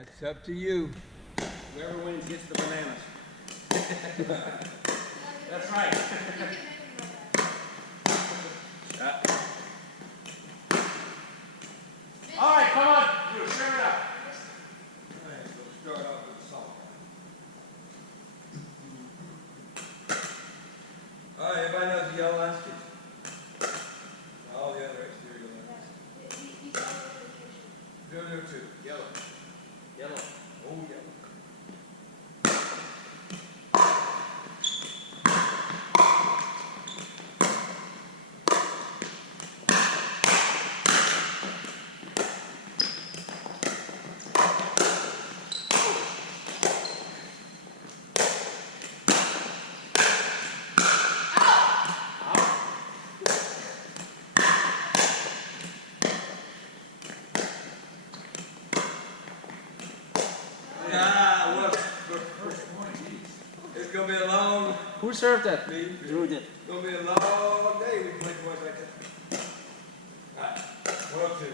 It's up to you. Whoever wins gets the bananas. That's right. All right, come on. You serve it up. All right, we'll start off with the salt. All right, everybody knows the yellow line's kitchen. All the other exterior lines. 002. Yellow. Yellow. Oh, yellow. It's gonna be a long. Who served that? Me. Drew did. It's gonna be a long day. We play boys like that. All right, 102.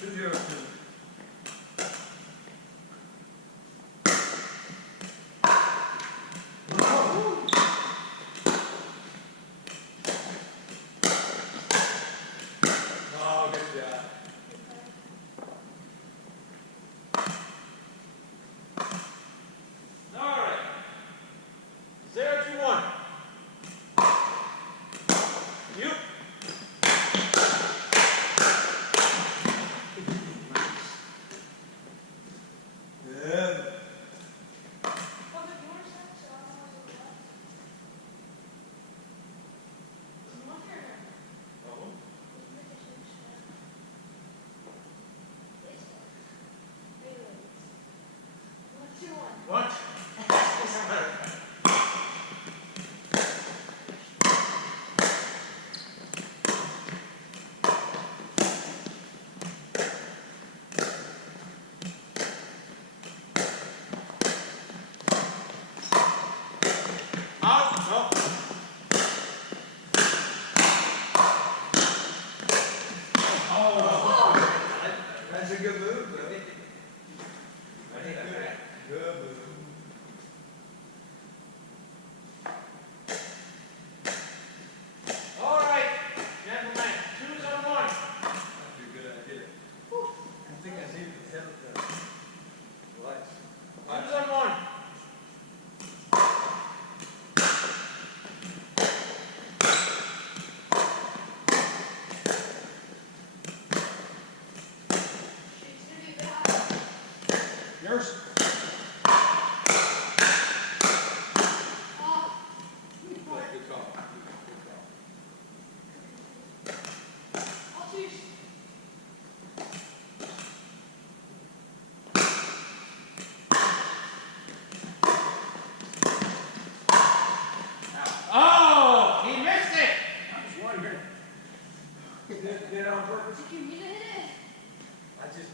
Two, 0, 2. Oh, good job. All right. 0-2-1. You. Yeah. What? Out. No. That's a good move, though. Good move. All right, gentlemen. 2-1. That's a good idea. I think I see the tail of the lights. 2-1. Yours. Good call. Oh, he missed it. I was wondering. Did it on purpose? You can hit it. I just.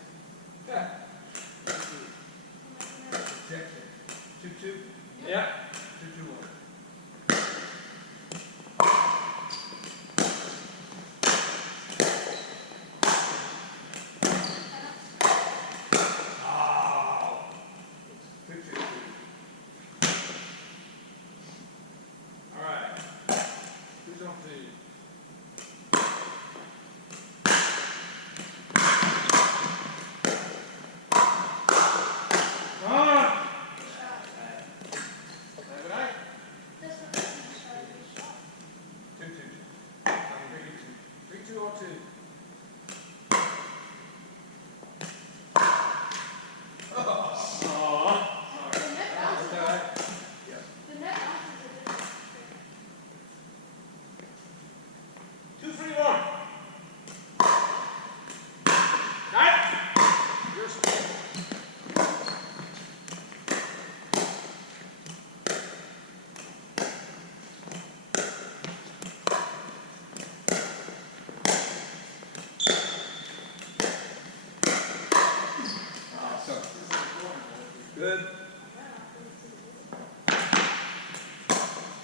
Good.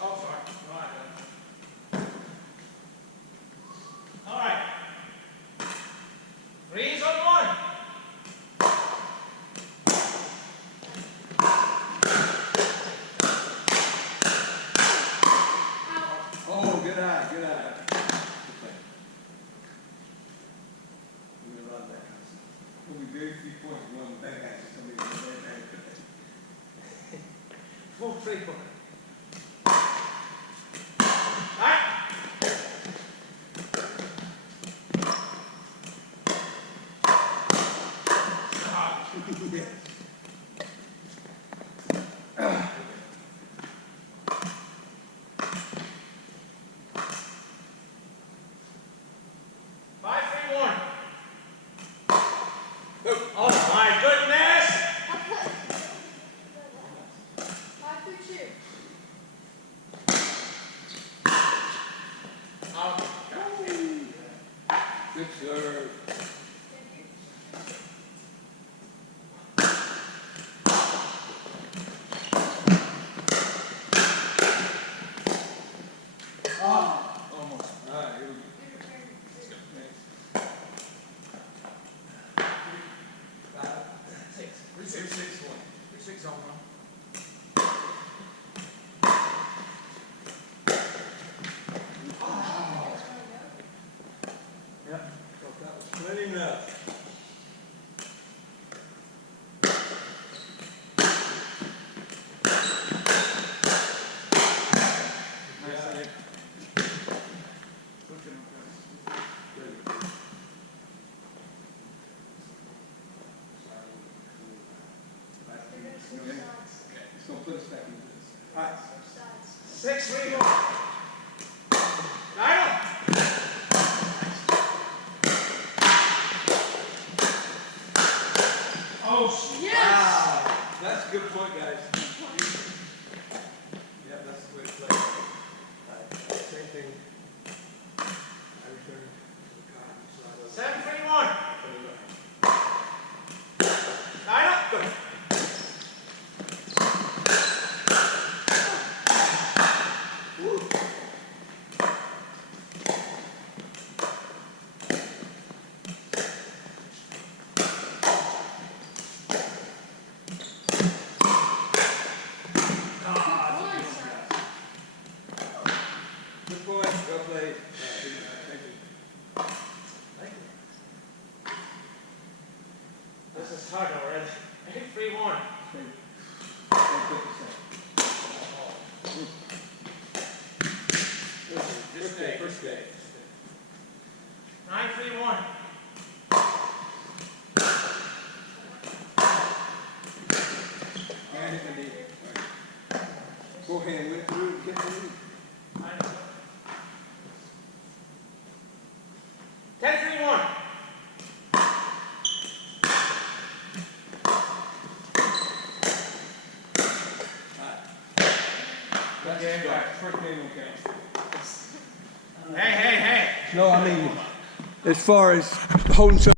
Oh, sorry. All right. Threes on one. Oh, good eye, good eye. We're gonna run that. We'll be very few points going back at somebody. 4-3. Right. Oh my goodness! 5-2. Out. Good serve. Almost. All right, here we go. Thanks. 3-6 on one. Yep. Thought that was plenty enough. Just don't put us back into this. All right. 6-3 more. Idle. Oh, Wow. That's a good point, guys. Yeah, that's the way to play. Same thing. I return to the car. 7-3-1. Idle. Good. Good point. Well played. Thank you. This is hard already. 8-3-1. First day. 9-3-1. Go ahead, win through, get the lead. 10-3-1. That's Game the back. first game will count. Hey. No, I mean, as far as holding